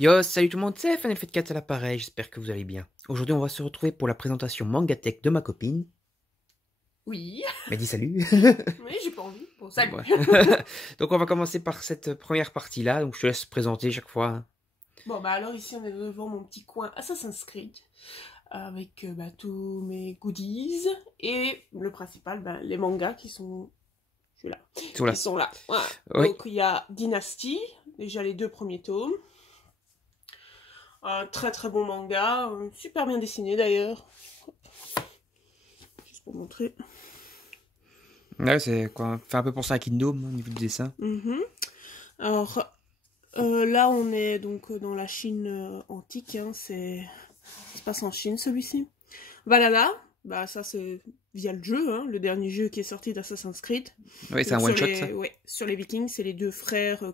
Yo, salut tout le monde, c'est FNL4 à l'appareil, j'espère que vous allez bien. Aujourd'hui, on va se retrouver pour la présentation Mangatech de ma copine. Oui. Mais dis salut. Oui, j'ai pas envie. Bon, salut. Ouais. Donc on va commencer par cette première partie-là, donc je te laisse présenter chaque fois. Bon, bah alors ici, on est devant mon petit coin Assassin's Creed, avec tous mes goodies, et le principal, les mangas qui sont... là. Voilà. Qui sont là. Voilà. Oui. Donc il y a Dynasty, déjà les 2 premiers tomes. Un très très bon manga, super bien dessiné d'ailleurs. Juste pour montrer. Ouais, c'est quoi, fait un peu penser à Kingdom au niveau du dessin. Alors là, on est donc dans la Chine antique, hein, ça se passe en Chine celui-ci. Valhalla, bah ça c'est via le jeu, hein, le dernier jeu qui est sorti d'Assassin's Creed. Oui, c'est un one-shot ça. Ouais, sur les Vikings, c'est les 2 frères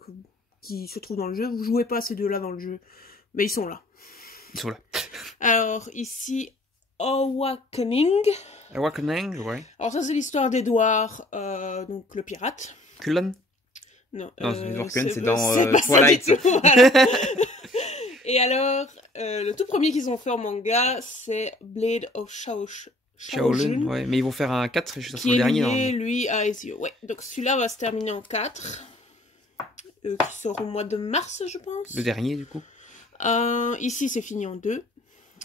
qui se trouvent dans le jeu. Vous jouez pas ces 2-là dans le jeu, mais ils sont là. Ils sont là. Alors ici, Awakening. Awakening, ouais. Alors ça c'est l'histoire d'Edward, donc le pirate. Cullen? Non, Edward Cullen, c'est dans pas Twilight. ça du tout, voilà. Et alors, le tout premier qu'ils ont fait en manga, c'est Blade of Shaolin, ouais, mais ils vont faire un 4, je sais qui le est dernier. lié, lui, à Ezio. Ouais, donc celui-là va se terminer en 4, qui sort au mois de mars, je pense. Le dernier, du coup. Ici, c'est fini en 2.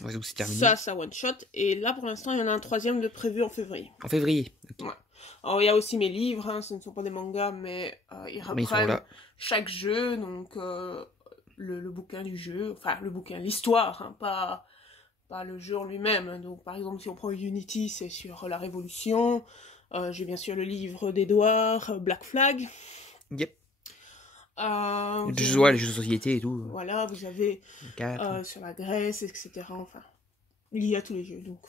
Ouais, donc c'est terminé. Ça one shot. Et là, pour l'instant, il y en a un 3e de prévu en février. En février. Okay. Ouais. Alors, il y a aussi mes livres, hein, ce ne sont pas des mangas, mais ils reprennent chaque jeu, donc le bouquin du jeu, enfin le bouquin, l'histoire, hein, pas le jeu en lui-même. Donc par exemple, si on prend Unity, c'est sur la Révolution. J'ai bien sûr le livre d'Edouard, Black Flag. Yep. Les jeux de société et tout. Voilà, vous avez sur la Grèce, etc. Enfin, il y a tous les jeux, donc...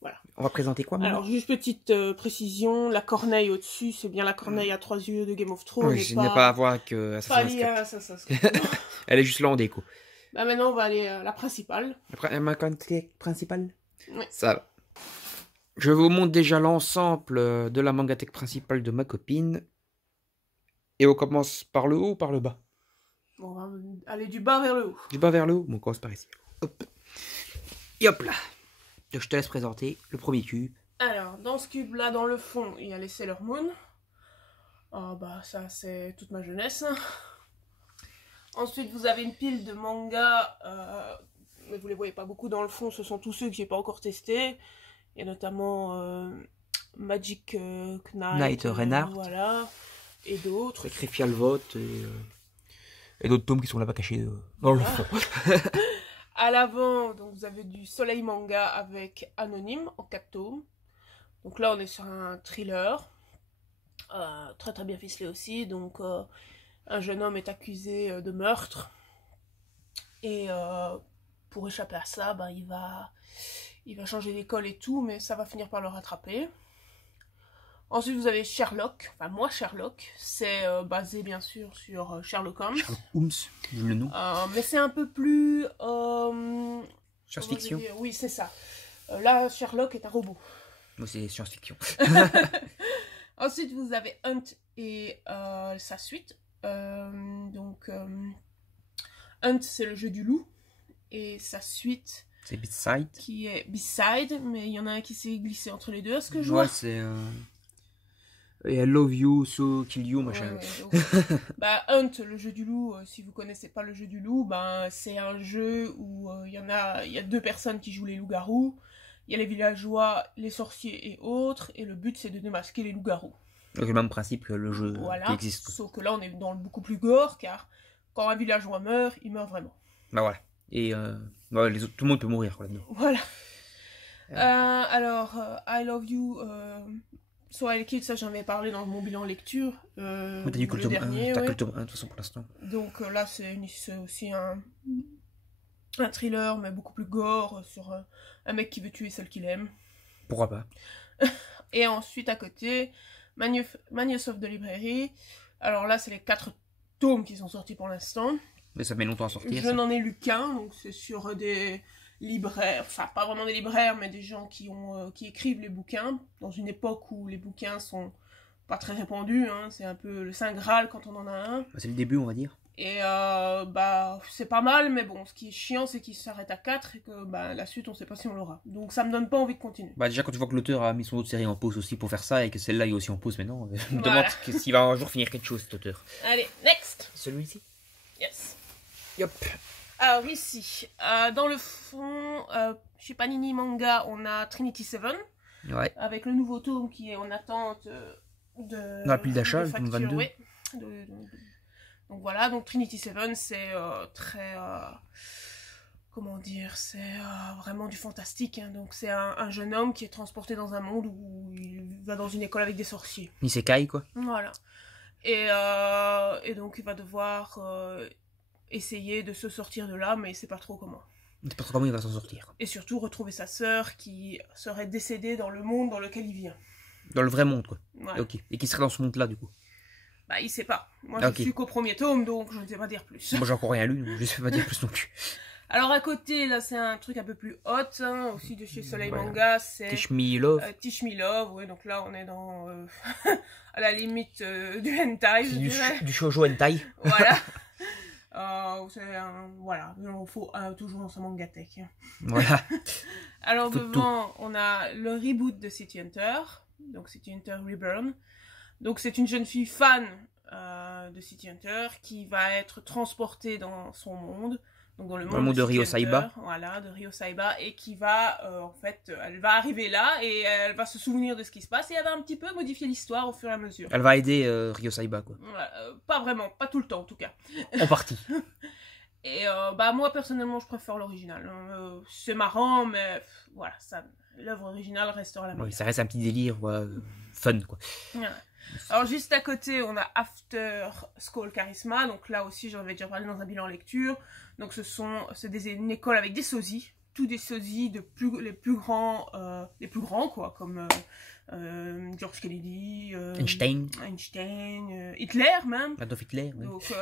Voilà. On va présenter quoi maintenant? Alors, juste petite précision, la corneille au-dessus, c'est bien la corneille à 3 yeux de Game of Thrones. Oui, il n'y a pas à voir avec Assassin's Creed. Elle est juste là en déco. Bah maintenant, on va aller à la principale. La principale? Oui. Ça va. Je vous montre déjà l'ensemble de la mangatech principale de ma copine. Et on commence par le haut ou par le bas? Bon, on va aller du bas vers le haut. Du bas vers le haut? Bon, on commence par ici. Hop. Et hop là. Donc, je te laisse présenter le premier cube. Alors, dans ce cube-là, dans le fond, il y a les Sailor Moon. Oh, bah, ça, c'est toute ma jeunesse. Ensuite, vous avez une pile de mangas, mais vous les voyez pas beaucoup dans le fond, ce sont tous ceux que j'ai pas encore testés. Il y a notamment Magic Knight, Reinhardt. Voilà, et d'autres. Sacrifial Vote et d'autres tomes qui sont là-bas cachés dans le fond. À l'avant, donc vous avez du Soleil Manga avec Anonyme en 4 tomes. Donc là, on est sur un thriller, très très bien ficelé aussi. Donc un jeune homme est accusé de meurtre et pour échapper à ça, il va changer d'école et tout, mais ça va finir par le rattraper. Ensuite, vous avez Sherlock, enfin moi Sherlock, c'est basé bien sûr sur Sherlock Holmes. Sherlock Holmes, le nom. Mais c'est un peu plus... science-fiction. Oui, c'est ça. Là, Sherlock est un robot. Moi, c'est science-fiction. Ensuite, vous avez Hunt et sa suite. Donc, Hunt, c'est le jeu du loup. Et sa suite... C'est Beside. Qui est Beside, mais il y en a un qui s'est glissé entre les deux, à ce que je vois. Ouais, c'est... I love you, so kill you, machin. Ouais, donc, Hunt, le jeu du loup, si vous connaissez pas le jeu du loup, c'est un jeu où il y a 2 personnes qui jouent les loups-garous. Il y a les villageois, les sorciers et autres, et le but c'est de démasquer les loups-garous. Donc le même principe que le jeu qui existe. Sauf que là on est dans le beaucoup plus gore, car quand un villageois meurt, il meurt vraiment. Bah voilà. Et les autres, tout le monde peut mourir là-dedans. Voilà. Alors, I Love You, So I Kid, ça j'en avais parlé dans mon bilan lecture. T'as dit que le tome 1, t'as que le tome 1 de toute façon pour l'instant. Donc là c'est aussi un thriller, mais beaucoup plus gore, sur un mec qui veut tuer celle qu'il aime. Pourquoi pas. Et ensuite à côté, Manius of the Library. Alors là c'est les 4 tomes qui sont sortis pour l'instant. Mais ça met longtemps à sortir. Je n'en ai lu qu'un, donc c'est sur des libraires, enfin pas vraiment des libraires, mais des gens qui écrivent les bouquins, dans une époque où les bouquins sont pas très répandus, hein, c'est un peu le Saint Graal quand on en a un. C'est le début, on va dire. Et bah c'est pas mal, mais bon, ce qui est chiant, c'est qu'il s'arrête à 4 et que bah, la suite, on sait pas si on l'aura. Donc ça me donne pas envie de continuer. Bah déjà quand tu vois que l'auteur a mis son autre série en pause aussi pour faire ça et que celle-là est aussi en pause maintenant, je me Voilà. demande s'il va un jour finir quelque chose cet auteur. Allez, next. Celui-ci. Yes. Yop. Alors ici, dans le fond, chez Panini Manga, on a Trinity Seven. Ouais. Avec le nouveau tome qui est en attente de... Dans la pile d'achat, de le tome facture, 22. oui. Donc voilà, donc Trinity Seven, c'est très... comment dire, c'est vraiment du fantastique. Hein. Donc c'est un jeune homme qui est transporté dans un monde où il va dans une école avec des sorciers. Nisekai quoi. Voilà. Et donc il va devoir essayer de se sortir de là, mais il sait pas trop comment. C'est pas trop comment il va s'en sortir. Et surtout retrouver sa sœur qui serait décédée dans le monde dans lequel il vient. Dans le vrai monde quoi. Voilà. Ok. Et qui serait dans ce monde là du coup. Bah il sait pas. Moi Ok. je suis qu'au premier tome, donc je ne sais pas dire plus. Moi j'ai encore rien lu, donc je sais pas dire plus non plus. Alors à côté, là c'est un truc un peu plus hot, hein, aussi de chez Soleil Voilà. Manga, c'est Teach Me Love. Teach Me Love, oui, donc là on est dans à la limite du hentai, je dirais. Du shoujo hentai. Voilà. Voilà, il faut toujours dans sa mangatech. Hein. Voilà. Alors Faut devant, on a le reboot de City Hunter, donc City Hunter Reborn. Donc c'est une jeune fille fan de City Hunter qui va être transportée dans son monde, donc dans le monde de City Ryo Hunter, Saiba. voilà, de Ryo Saiba, et qui va en fait, elle va arriver là et elle va se souvenir de ce qui se passe et elle va un petit peu modifier l'histoire au fur et à mesure. Elle va aider Ryo Saiba quoi. Pas vraiment, pas tout le temps en tout cas. En partie. Et bah moi personnellement je préfère l'original. Hein. C'est marrant mais voilà, l'œuvre originale restera la meilleure. Oui, ça reste un petit délire fun quoi. Voilà. Alors juste à côté on a After School Charisma, donc là aussi j'en avais déjà parlé dans un bilan lecture. Donc c'est une école avec des sosies, tous des sosies les plus grands quoi, comme George Kennedy, Einstein, Hitler même. Adolf Hitler. Oui. Donc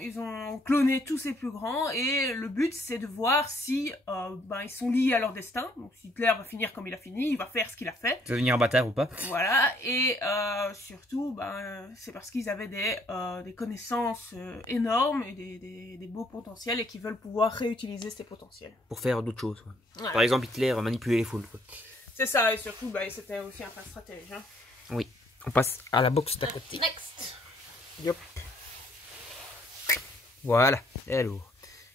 ils ont cloné tous ces plus grands et le but c'est de voir si ils sont liés à leur destin. Donc si Hitler va finir comme il a fini, il va faire ce qu'il a fait. Ça va devenir un bâtard ou pas. Voilà, et surtout c'est parce qu'ils avaient des connaissances énormes et des beaux potentiels et qu'ils veulent pouvoir réutiliser ces potentiels. Pour faire d'autres choses. Quoi. Voilà. Par exemple Hitler manipuler les foules. Quoi. C'est ça, et surtout c'était aussi un fin stratège. Hein. Oui, on passe à la box d'à côté. Next. Yep. Voilà, hello.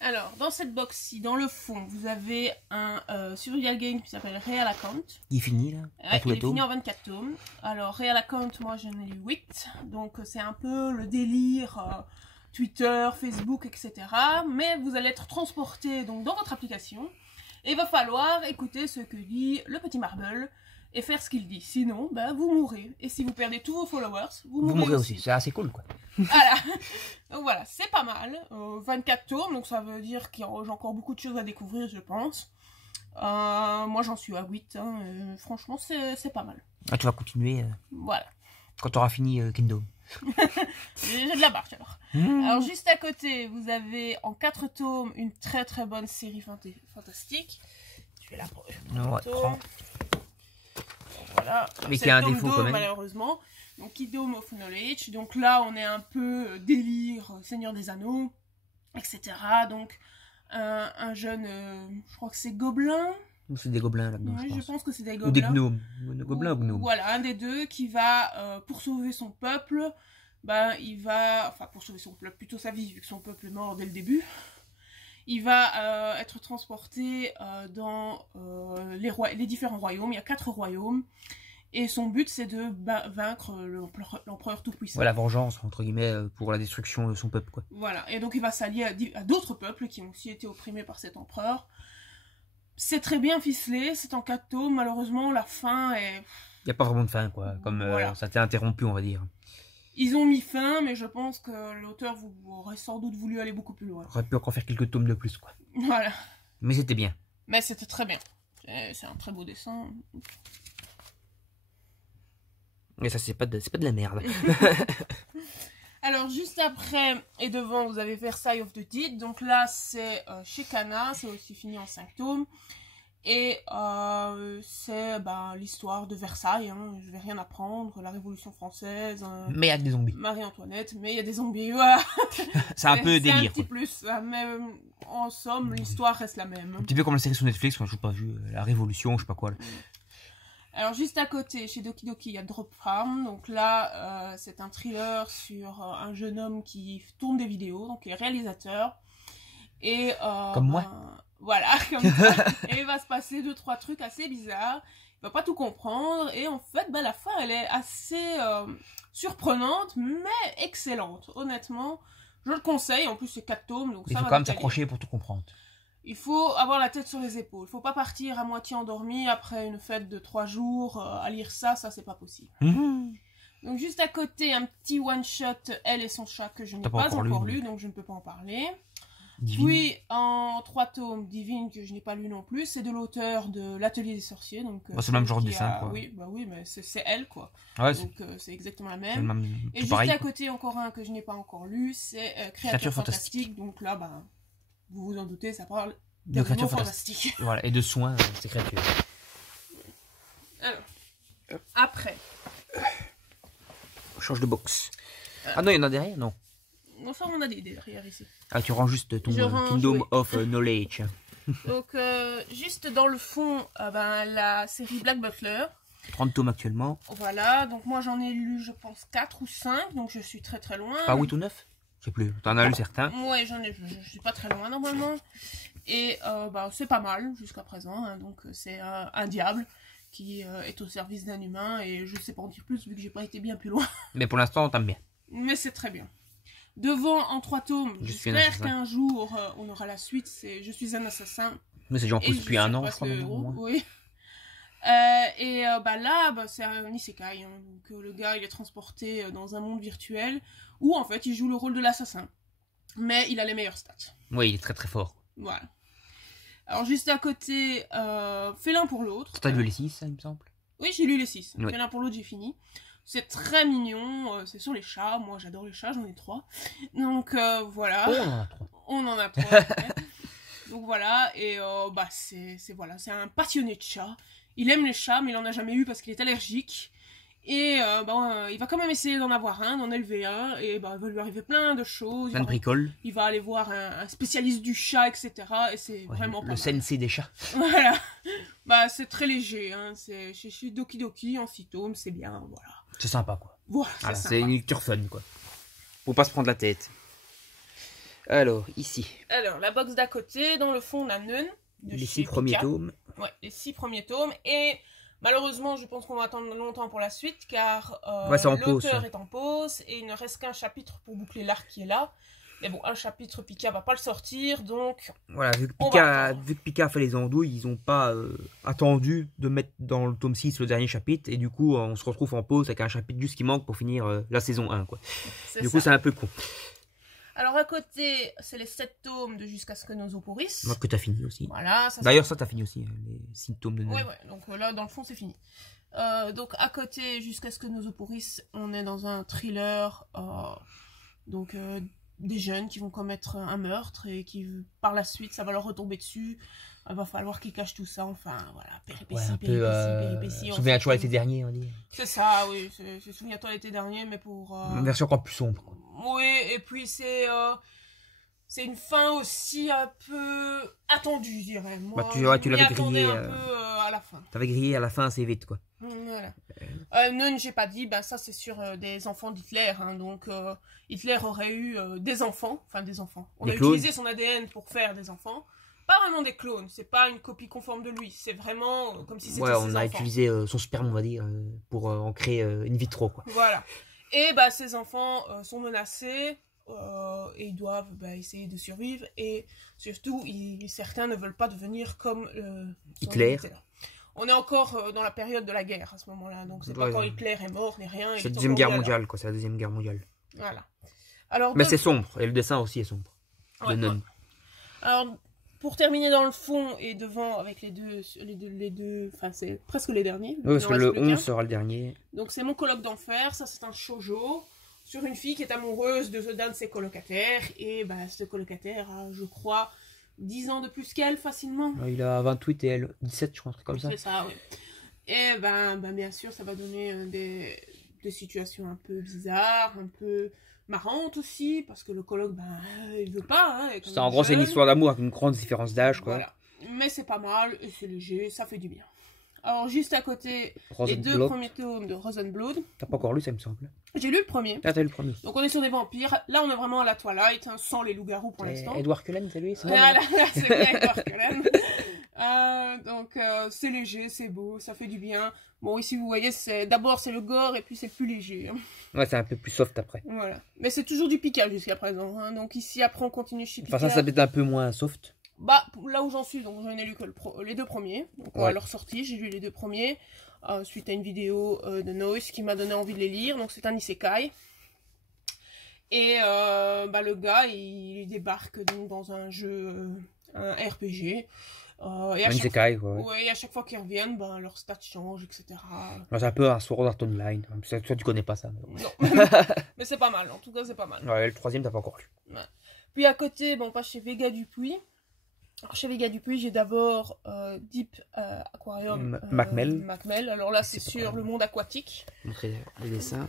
Alors, dans cette box-ci, dans le fond, vous avez un survival game qui s'appelle Real Account. Il est fini là Il est fini en 24 tomes. Alors, Real Account, moi j'en ai lu 8. Donc, c'est un peu le délire Twitter, Facebook, etc. Mais vous allez être transporté donc, dans votre application. Et il va falloir écouter ce que dit le petit Marble et faire ce qu'il dit. Sinon, vous mourrez. Et si vous perdez tous vos followers, vous mourrez aussi. C'est assez cool quoi. Voilà. Donc voilà, c'est pas mal. 24 tours, donc ça veut dire qu'il y a encore beaucoup de choses à découvrir, je pense. Moi, j'en suis à 8. Hein, franchement, c'est pas mal. Ah, tu vas continuer Voilà. quand tu auras fini Kingdom. J'ai de la marche alors. Alors, juste à côté, vous avez en 4 tomes une très très bonne série fantastique. Tu es là pour prends. Voilà. Mais qui a un défaut quand même. Malheureusement. Donc, Kingdom of Knowledge. Donc là, on est un peu délire, Seigneur des Anneaux, etc. Donc, un jeune, je crois que c'est gobelin. Ou c'est des gobelins là-dedans, Oui, je pense. je pense que c'est des gobelins. Ou des gnomes. Gobelins ou gnomes. Voilà, un des deux qui va, pour sauver son peuple, pour sauver son peuple, plutôt sa vie, vu que son peuple est mort dès le début, il va être transporté dans les différents royaumes. Il y a 4 royaumes. Et son but, c'est de vaincre l'empereur tout-puissant. Voilà, vengeance, entre guillemets, pour la destruction de son peuple, quoi. Voilà, et donc il va s'allier à d'autres peuples qui ont aussi été opprimés par cet empereur. C'est très bien ficelé, c'est en 4 tomes, malheureusement, la fin est... Il n'y a pas vraiment de fin, quoi, comme voilà. Ça t'est interrompu, on va dire. Ils ont mis fin, mais je pense que l'auteur aurait sans doute voulu aller beaucoup plus loin. On aurait pu encore faire quelques tomes de plus, quoi. Voilà. Mais c'était bien. Mais c'était très bien. C'est un très beau dessin. Mais ça, c'est pas de la merde. Alors, juste après et devant, vous avez Versailles of the Dead. Donc là, c'est chez Kana. C'est aussi fini en 5 tomes. Et c'est l'histoire de Versailles, hein. Je vais rien apprendre, la Révolution française, Mais il y a des zombies. Marie-Antoinette, mais il y a des zombies, voilà. C'est un peu délire. C'est un petit plus, mais en somme, l'histoire reste la même. Un petit peu comme la série sur Netflix, quand je n'ai pas vu, La Révolution, je sais pas quoi. Là. Alors juste à côté, chez Doki Doki, il y a Drop Farm. Donc là, c'est un thriller sur un jeune homme qui tourne des vidéos, donc il est réalisateur. Et comme moi. Voilà, comme ça. Et il va se passer 2-3 trucs assez bizarres. Il va pas tout comprendre. Et en fait, la fin, elle est assez surprenante, mais excellente. Honnêtement, je le conseille. En plus, c'est 4 tomes, donc il ça faut va quand même s'accrocher pour tout comprendre. Il faut avoir la tête sur les épaules. Il faut pas partir à moitié endormi après une fête de 3 jours à lire ça c'est pas possible. Donc juste à côté, un petit one-shot, Elle et son chat, que je n'ai pas encore lu, donc je ne peux pas en parler. Divine. Puis en 3 tomes, Divine, que je n'ai pas lu non plus, c'est de l'auteur de L'Atelier des Sorciers. C'est le même genre de dessin, quoi. Oui, mais c'est elle, quoi. Ouais, donc c'est exactement la même. Et juste à côté, encore un que je n'ai pas encore lu, c'est Créatures Fantastiques. Donc là, vous vous en doutez, ça parle de créatures fantastiques. Voilà, et de soins, ces créatures. Alors, après. On change de box. Ah non, il y en a derrière, non. Enfin, on a des derrière ici. Ah, tu ranges juste ton Kingdom of Knowledge. Donc, juste dans le fond, la série Black Butler. 30 tomes actuellement. Voilà, donc moi j'en ai lu, je pense, 4 ou 5, donc je suis très très loin. Pas 8 ou 9 ? Je sais plus, t'en as lu certains. Ouais, je suis pas très loin normalement. Et c'est pas mal jusqu'à présent, hein. Donc c'est un diable qui est au service d'un humain, et je sais pas en dire plus vu que j'ai pas été bien plus loin. Mais pour l'instant, on t'aime bien. Mais c'est très bien. Devant, en 3 tomes, j'espère qu'un jour on aura la suite, c'est Je suis un assassin. Mais c'est déjà en plus depuis un an, je crois. Oui. C'est un isekai, hein. Donc le gars il est transporté dans un monde virtuel où en fait il joue le rôle de l'assassin, mais il a les meilleures stats. Oui, il est très très fort. Voilà. Alors juste à côté, Félin pour l'autre. T'as lu les 6, ça, il me semble? Oui, j'ai lu les 6. Oui. Félin pour l'autre, j'ai fini. C'est très mignon, c'est sur les chats. Moi j'adore les chats, j'en ai 3. Donc voilà. Oh, on en a 3. On en a 3. Donc voilà, et c'est un passionné de chats. Il aime les chats, mais il en a jamais eu parce qu'il est allergique. Et il va quand même essayer d'en avoir un, d'en élever un, et il va lui arriver plein de choses. Plein de bricoles. Il va aller voir un spécialiste du chat, etc. Et c'est vraiment pas mal. Le sensei des chats. Voilà. C'est très léger, hein. C'est chez Doki Doki en 6 tomes, c'est bien, voilà. C'est sympa, quoi. Voilà, c'est une lecture fun, quoi. Faut pas se prendre la tête. Alors, ici. Alors, la box d'à côté, dans le fond, on a Nun. Les 6 premiers tomes. Ouais, les 6 premiers tomes. Et malheureusement, je pense qu'on va attendre longtemps pour la suite, car l'auteur est en pause et il ne reste qu'un chapitre pour boucler l'arc qui est là. Mais bon, un chapitre, Pika va pas le sortir, donc... Voilà, vu que Pika a fait les andouilles, ils n'ont pas attendu de mettre dans le tome 6 le dernier chapitre, et du coup, on se retrouve en pause avec un chapitre juste qui manque pour finir la saison 1, quoi. Du coup, c'est un peu con. Alors à côté, c'est les 7 tomes de Jusqu'à ce que nos os pourrissent. Moi, que t'as fini aussi. Voilà. D'ailleurs, ça t'as fini aussi, les 6 tomes de Nun. Ouais, donc là, dans le fond, c'est fini. Donc à côté, Jusqu'à ce que nos os pourrissent, on est dans un thriller, des jeunes qui vont commettre un meurtre et qui, par la suite, ça va leur retomber dessus. Il va falloir qu'ils cachent tout ça, enfin, voilà, péripéties. Souviens-toi l'été dernier, on dit. C'est ça, oui, c'est Souviens-toi l'été dernier, mais pour... Une version encore plus sombre, quoi. Oui, et puis c'est une fin aussi un peu attendue, je dirais. Moi, tu l'avais grillé un peu à la fin. T'avais grillé à la fin assez vite, quoi. Voilà. Non, j'ai pas dit, ça c'est sur des enfants d'Hitler, hein, donc Hitler aurait eu des enfants. On a utilisé son ADN pour faire des enfants. Pas vraiment des clones, c'est pas une copie conforme de lui, c'est vraiment comme si c'était ses enfants. On a utilisé son sperme, on va dire, pour en créer in vitro, quoi. Voilà. Et ces enfants sont menacés et ils doivent essayer de survivre, et surtout certains ne veulent pas devenir comme Hitler. On est encore dans la période de la guerre à ce moment-là, donc c'est pas quand Hitler est mort ni rien. C'est la Deuxième Guerre mondiale, quoi. C'est la Deuxième Guerre mondiale. Voilà. Alors, mais c'est sombre, et le dessin aussi est sombre. Ouais, Nun. Alors, pour terminer dans le fond et devant avec les deux, enfin c'est presque les derniers. Oui, parce que le 11 sera le dernier. Donc c'est Mon coloc d'enfer, ça c'est un shoujo sur une fille qui est amoureuse d'un de ses colocataires, et ce colocataire a, je crois, 10 ans de plus qu'elle facilement. Il a 28 et elle 17, je crois, un truc comme ça. C'est ça, oui. Et bien sûr, ça va donner des situations un peu bizarres, un peu marrantes aussi, parce que le coloc, il veut pas. Hein, en gros, c'est une histoire d'amour avec une grande différence d'âge, quoi. Voilà. Mais c'est pas mal, et c'est léger, ça fait du bien. Alors, juste à côté, les 2 premiers tomes de Rosenblood. T'as pas encore lu, ça me semble. J'ai lu le premier. Ah, t'as lu le premier. Donc, on est sur des vampires. Là, on est vraiment à la Twilight, hein, sans les loups-garous pour l'instant. Edward Cullen, c'est lui? Voilà, c'est vrai, Edward Cullen. Donc, c'est léger, c'est beau, ça fait du bien. Bon, ici, vous voyez, d'abord, c'est le gore, et puis c'est plus léger. Hein. Ouais, c'est un peu plus soft après. Voilà. Mais c'est toujours du Pika jusqu'à présent. Hein. Donc, ici, après, on continue chez Pika. Enfin, ça peut être un peu moins soft. Là où j'en suis, donc je n'ai lu que les 2 premiers. Donc à leur sortie, j'ai lu les 2 premiers. Suite à une vidéo de Noise qui m'a donné envie de les lire. Donc c'est un isekai. Et le gars, il débarque donc dans un jeu, un RPG. Et à chaque fois qu'ils reviennent, leur stats changent, etc. C'est un peu un Sword Art Online. Toi, tu connais pas ça. Non. Mais c'est pas mal. En tout cas, c'est pas mal. Ouais, le 3e, t'as pas encore lu. Ouais. Puis à côté, on passe chez Vega Dupuis. Alors, chez Vega Dupuis, j'ai d'abord Deep Aquarium Macmel. Alors là, c'est sur le monde aquatique. Montrer les dessins.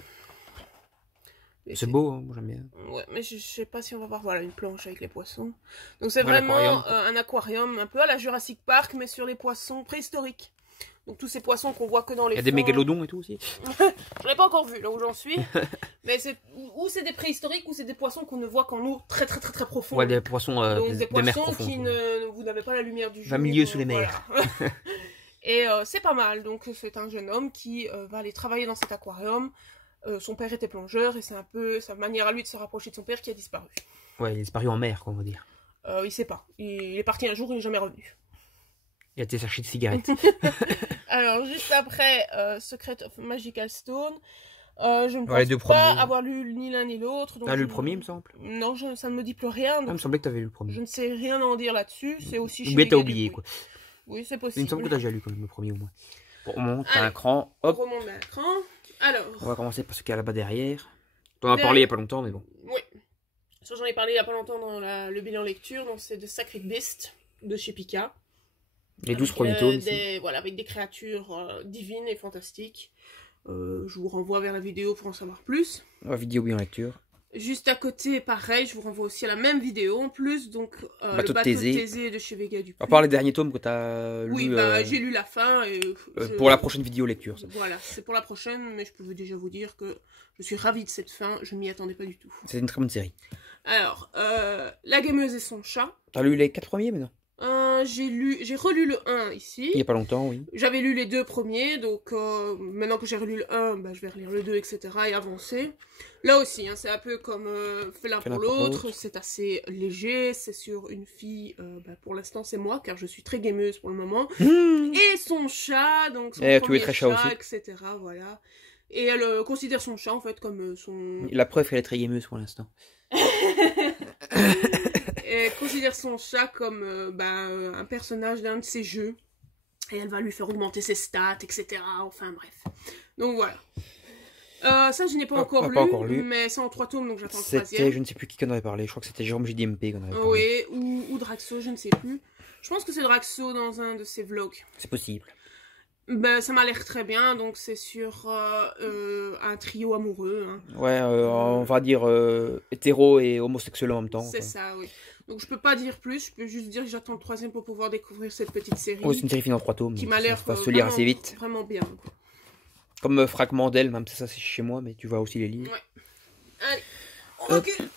C'est beau, hein, moi j'aime bien. Ouais, mais je sais pas si on va voir. Voilà, une planche avec les poissons. Donc c'est vraiment un aquarium un peu à la Jurassic Park, mais sur les poissons préhistoriques. Donc tous ces poissons qu'on voit que dans les fonds. Il y a des mégalodons et tout aussi. Je l'ai pas encore vu là où j'en suis. Mais ou c'est des préhistoriques ou c'est des poissons qu'on ne voit qu'en eau très profonde. Ouais, des poissons donc des poissons mers profondes, qui vous n'avez pas la lumière du jour. 20 milieux sous les mers. Voilà. Et c'est pas mal. Donc c'est un jeune homme qui va aller travailler dans cet aquarium. Son père était plongeur et c'est un peu sa manière à lui de se rapprocher de son père qui a disparu. Ouais, il a disparu en mer, quoi, on va dire. Il sait pas. Il est parti un jour, il n'est jamais revenu. Il a été chercher de cigarettes. Alors, juste après Secret of Magical Stone, je ne pense pas avoir lu ni l'un ni l'autre. T'as lu le premier, il me semble? Non, ça ne me dit plus rien. Il me semblait que t'avais lu le premier. Je ne sais rien en dire là-dessus. C'est aussi chez mais t'as oublié, quoi. Oui, c'est possible. Il me semble que t'as déjà lu quand même le premier au moins. Bon, on monte à un cran. Hop. On remonte d'un cran. Alors. On va commencer par ce qu'il y a là-bas derrière. On en a parlé il n'y a pas longtemps, mais bon. Oui. Ça, j'en ai parlé il n'y a pas longtemps dans le bilan lecture. Donc, c'est The Sacred Beast de chez Pika. Les 12 premiers tomes. Voilà, avec des créatures divines et fantastiques. Je vous renvoie vers la vidéo pour en savoir plus. La vidéo bien lecture. Juste à côté, pareil, je vous renvoie aussi à la même vidéo en plus. Donc, le bateau de Thésée de chez Vega Dupuis. À part les derniers tomes que tu as lu. Oui, j'ai lu la fin. Et pour la prochaine vidéo lecture. Ça. Voilà, c'est pour la prochaine, mais je peux déjà vous dire que je suis ravie de cette fin. Je ne m'y attendais pas du tout. C'est une très bonne série. Alors, La Gameuse et son chat. T'as lu les 4 premiers maintenant? J'ai relu le 1 ici. Il n'y a pas longtemps, oui. J'avais lu les 2 premiers, donc maintenant que j'ai relu le 1, je vais relire le 2, etc. et avancer. Là aussi, hein, c'est un peu comme fait l'un pour l'autre, c'est assez léger, c'est sur une fille, pour l'instant c'est moi, car je suis très gameuse pour le moment, et son chat, donc son premier très chat, aussi. etc. Voilà. Et elle considère son chat en fait comme son... La preuve qu'elle est très gameuse pour l'instant. Elle considère son chat comme un personnage d'un de ses jeux. Et elle va lui faire augmenter ses stats, etc. Enfin bref. Donc voilà. Ça, je n'ai pas, encore lu, mais c'est en 3 tomes, donc j'attends le 3e. Je ne sais plus qui en avait parlé. Je crois que c'était Jérôme JDMP qu'on avait parlé. Oui, ou Draxo, je ne sais plus. Je pense que c'est Draxo dans un de ses vlogs. C'est possible. Ça m'a l'air très bien, donc c'est sur un trio amoureux. Hein. Ouais, on va dire hétéro et homosexuel en même temps. C'est ça, oui. Donc je peux pas dire plus, je peux juste dire que j'attends le 3e pour pouvoir découvrir cette petite série. Oui, c'est une série finie en 3 tomes. Qui m'a l'air se lire assez vite. Vraiment bien. Quoi. Comme Fragment d'elle, même si ça c'est chez moi, mais tu vas aussi les lire. Ouais. Allez, on recule.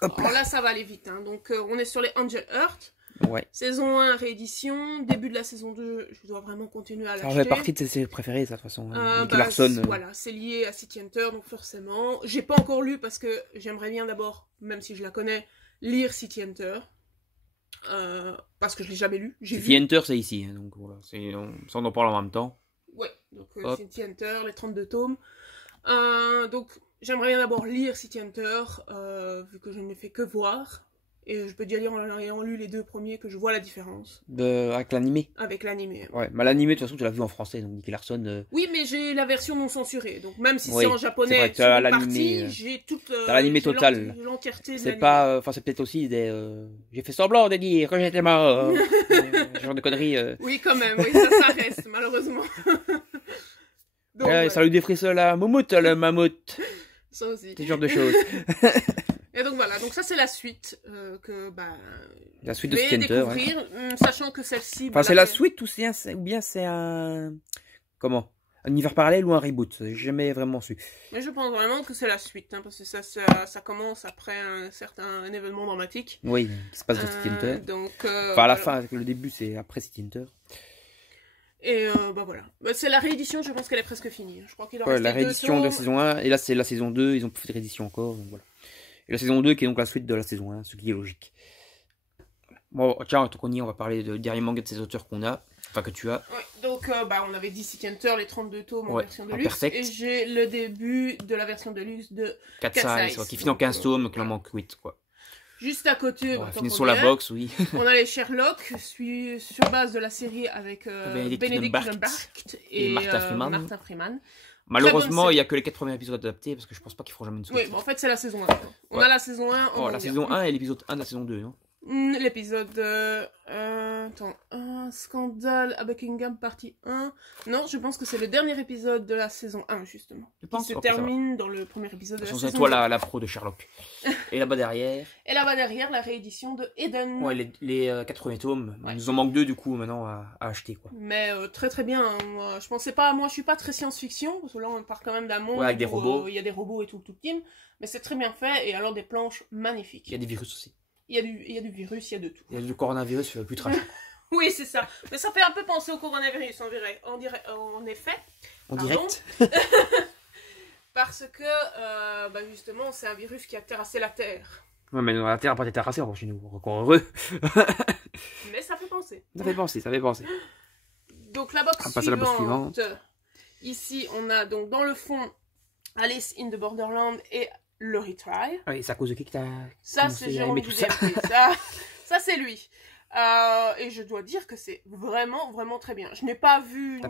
Alors là, ça va aller vite. Hein. Donc on est sur les Angel Heart. Ouais. Saison 1, réédition. Début de la saison 2, je dois vraiment continuer à l'acheter. Ça fait partie de ses préférés, ça, de toute façon. Nicky Larson. Voilà, c'est lié à City Hunter, donc forcément. J'ai pas encore lu parce que j'aimerais bien d'abord, même si je la connais, lire City Hunter. Parce que je l'ai jamais lu. City Hunter, c'est ici. Hein, donc voilà, ça on en parle en même temps. Ouais, donc City Hunter, les 32 tomes. Donc j'aimerais bien d'abord lire City Hunter, vu que je ne l'ai fait que voir. Et je peux dire en ayant lu les 2 premiers que je vois la différence. Avec l'animé. Avec l'animé. Ouais, mais l'animé, de toute façon, tu l'as vu en français, donc Nicky Larson. Oui, mais j'ai la version non censurée. Donc même si Oui, c'est en japonais, c'est vrai, sur une partie, j'ai toute t'as l'animé total. l'entièreté de C'est l'animé. pas... Enfin, c'est peut-être aussi des... J'ai fait semblant de dire que j'étais mort. Ce genre de conneries. Oui, quand même. Oui, ça reste, malheureusement. Donc, ouais. Salut des frissons là, Moumout, le mammouth. Ça aussi. Ce genre de choses. Et donc voilà, donc ça c'est la suite la suite je de vais Skinter, découvrir, sachant que celle-ci... Enfin, c'est la suite ou bien c'est un... Comment? Un univers parallèle ou un reboot? J'ai jamais vraiment su. Mais je pense vraiment que c'est la suite, hein, parce que ça commence après un événement dramatique. Oui, qui se passe dans City Hunter. Donc, enfin, à la fin, le début c'est après City Hunter. Et voilà. C'est la réédition, je pense qu'elle est presque finie. Je crois qu'il en ouais, reste la réédition de la saison 1, et là c'est la saison 2, ils ont fait de réédition encore, donc voilà. Et la saison 2 qui est donc la suite de la saison 1, ce qui est logique. Bon, tiens, tant qu'on y est, on va parler de dernier manga de ces auteurs qu'on a, enfin que tu as. Ouais, donc on avait dit City Hunter, les 32 tomes en version de luxe, perfect. et j'ai le début de la version de luxe de Cat Size, qui finit en 15 tomes, donc il en manque 8, quoi. Juste à côté, finit sur la box, oui. On a les Sherlock, sur base de la série avec Benedict Cumberbatch et Martin Freeman. Malheureusement, il n'y a que les 4 premiers épisodes adaptés, parce que je pense pas qu'ils feront jamais une suite. Oui, bon, en fait, c'est la saison 1. On a la saison 1 en la saison 1 et l'épisode 1 de la saison 2, non? L'épisode... un scandale à Buckingham, partie 1. Non, je pense que c'est le dernier épisode de la saison 1, justement. Qui se termine dans le premier épisode de la saison 1. C'est toi la pro de Sherlock. Et là-bas derrière... Et là-bas derrière, la réédition de Eden. Ouais, les 4 premiers tomes. Ouais. Il nous en manque 2, du coup, maintenant, à acheter, quoi. Mais très très bien. Hein. Moi, je suis pas très science-fiction, parce que là, on part quand même d'un monde avec des robots. Il y a des robots et tout team. Mais c'est très bien fait, et alors des planches magnifiques. Il y a des virus aussi. Il y a du virus, il y a de tout. Il y a du coronavirus plus trash. Oui, c'est ça. Mais ça fait un peu penser au coronavirus, en effet. En direct. Parce que, justement, c'est un virus qui a terrassé la Terre. Ouais, mais la Terre n'a pas été terrassée chez nous. Encore heureux. Mais ça fait penser. Ça fait penser. Donc, la box suivante. Ici, on a donc dans le fond Alice in the Borderland et le retry. Oui, c'est à cause de qui que t'as... Ça, c'est Jérôme tout ça. Ça, c'est lui. Et je dois dire que c'est vraiment, vraiment très bien. Je n'ai pas vu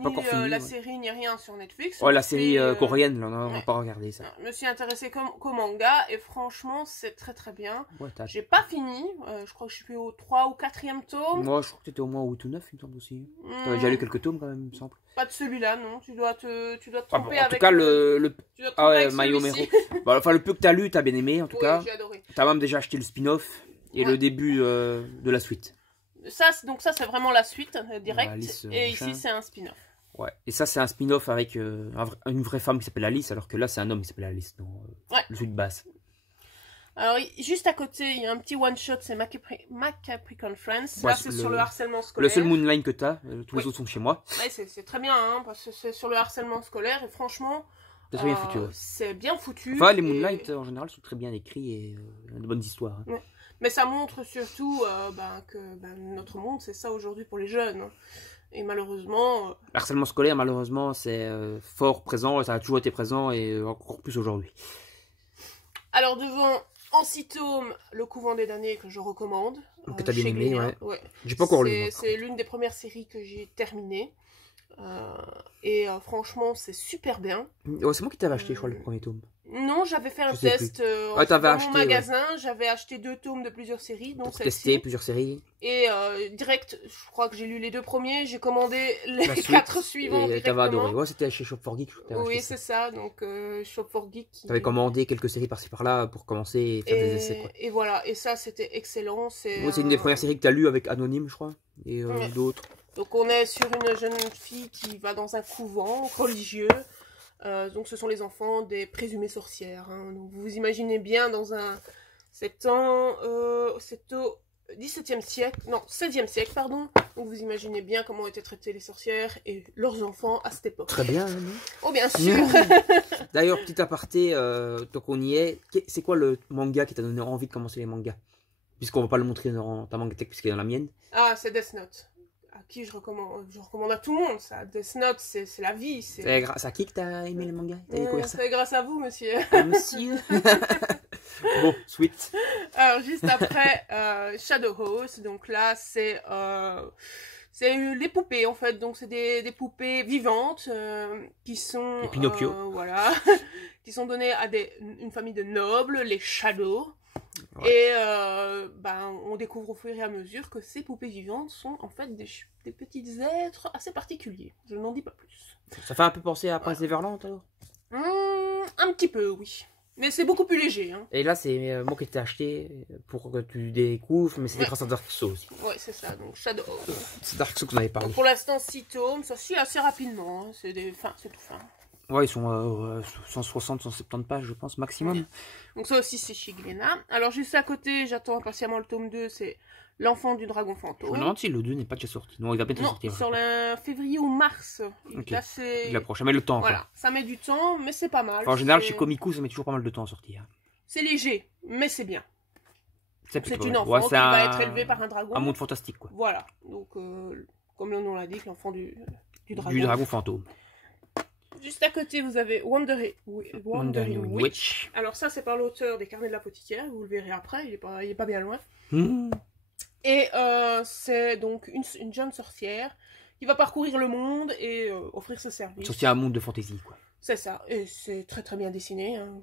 la série ni rien sur Netflix. Ouais, la série coréenne, là, on va pas regarder ça. Je me suis intéressée qu'au manga et franchement, c'est très très bien. Ouais, j'ai pas fini. Je crois que je suis au 3 ou 4e tome. Moi, je crois que t'étais au moins 8 ou 9, il me semble aussi. T'avais déjà lu quelques tomes quand même, il me semble. Pas de celui-là, non. Tu dois te tromper avec... En tout cas, enfin, le peu que t'as lu, t'as bien aimé, en tout cas. J'ai adoré. T'as même déjà acheté le spin-off et le début de la suite. Donc ça c'est vraiment la suite directe, Alice, et ici c'est un spin-off. Ouais, et ça c'est un spin-off avec une vraie femme qui s'appelle Alice, alors que là c'est un homme qui s'appelle Alice dans le suite basse. Alors juste à côté il y a un petit one-shot, c'est My Capricorn Friends, là c'est sur le harcèlement scolaire. Le seul Moonline que t'as, tous les autres sont chez moi. Ouais, c'est très bien, hein, parce que c'est sur le harcèlement scolaire, et franchement... C'est bien foutu. Ouais. C'est bien foutu. Enfin les Moonlight en général sont très bien écrits et de bonnes histoires. Hein. Ouais. Mais ça montre surtout que notre monde, c'est ça aujourd'hui pour les jeunes. Hein. Et malheureusement... Le harcèlement scolaire, malheureusement, c'est fort présent, ça a toujours été présent, et encore plus aujourd'hui. Alors devant, en 6 tomes, Le Couvent des damnés, que je recommande. Que t'as bien aimé, ouais. J'ai pas encore lu. C'est l'une des premières séries que j'ai terminées. Franchement, c'est super bien. C'est moi qui t'avais acheté, je crois, le premier tome. Non, j'avais fait un test dans mon magasin. J'avais acheté 2 tomes de plusieurs séries. Donc tester plusieurs séries. Et direct, je crois que j'ai lu les 2 premiers. J'ai commandé les 4 suivants. Et t'avais adoré. Ouais, c'était chez Shop 4 Geek. Oui, c'est ça. Donc, Shop 4 Geek. T'avais commandé quelques séries par-ci par-là pour commencer et faire des essais. Quoi. Et voilà. Et ça, c'était excellent. C'est une des premières séries que t'as lues avec Anonyme, je crois. Et d'autres. Donc, on est sur une jeune fille qui va dans un couvent religieux. Donc ce sont les enfants des présumées sorcières. Hein. Donc vous vous imaginez bien dans c'est au XVIIe siècle, non, 16e siècle, pardon. Donc vous imaginez bien comment étaient traitées les sorcières et leurs enfants à cette époque. Très bien. Oh bien sûr. D'ailleurs, petit aparté, tant qu'on y est, c'est quoi le manga qui t'a donné envie de commencer les mangas? Puisqu'on va pas le montrer dans ta manga tech, puisqu'il est dans la mienne. Ah, c'est Death Note. Qui je recommande à tout le monde, ça. Death Note, c'est la vie. C'est grâce à qui que t'as aimé les mangas? T'as découvert ça? C'est grâce à vous, monsieur. Monsieur. Bon, sweet. Alors, juste après, Shadow House. Donc là, c'est les poupées, en fait. Donc, c'est des poupées vivantes qui sont... Et Pinocchio. Voilà. Qui sont données à une famille de nobles, les Shadows. Ouais. Et on découvre au fur et à mesure que ces poupées vivantes sont en fait des petits êtres assez particuliers. Je n'en dis pas plus. Ça fait un peu penser à Prince Neverland alors. Un petit peu, oui. Mais c'est beaucoup plus léger. Hein. Et là, c'est moi qui t'ai acheté pour que tu découvres, mais c'est grâce à Dark Souls aussi. Ouais, c'est ça, donc Shadow. C'est Dark Souls qu'on avait parlé. Donc pour l'instant, 6 tomes, ça suit assez rapidement. Hein. C'est tout fin. Ouais, ils sont 160, 170 pages, je pense, maximum. Donc ça aussi, c'est chez Glénat. Alors juste à côté, j'attends impatiemment le tome 2, c'est L'Enfant du Dragon Fantôme. Je me demande si le 2 n'est pas déjà sorti. Non, il va bientôt sortir. Sur le février ou mars. Okay. Là, c'est... Il approche, ça met le temps. Voilà, quoi. ça met du temps, mais c'est pas mal. Enfin, en général, chez Komiku, ça met toujours pas mal de temps à sortir. C'est léger, mais c'est bien. C'est une enfant enfant qui va être élevée par un dragon. Un monde fantastique, quoi. Voilà, donc comme le nom l'indique, l'enfant du dragon. Du dragon fantôme. Juste à côté, vous avez Wandering Witch. Alors ça, c'est par l'auteur des Carnets de l'apothicaire, vous le verrez après, il est pas bien loin. Et c'est donc une jeune sorcière qui va parcourir le monde et offrir ses services. Sorcière à un monde de fantaisie, quoi. C'est ça, et c'est très très bien dessiné. Hein.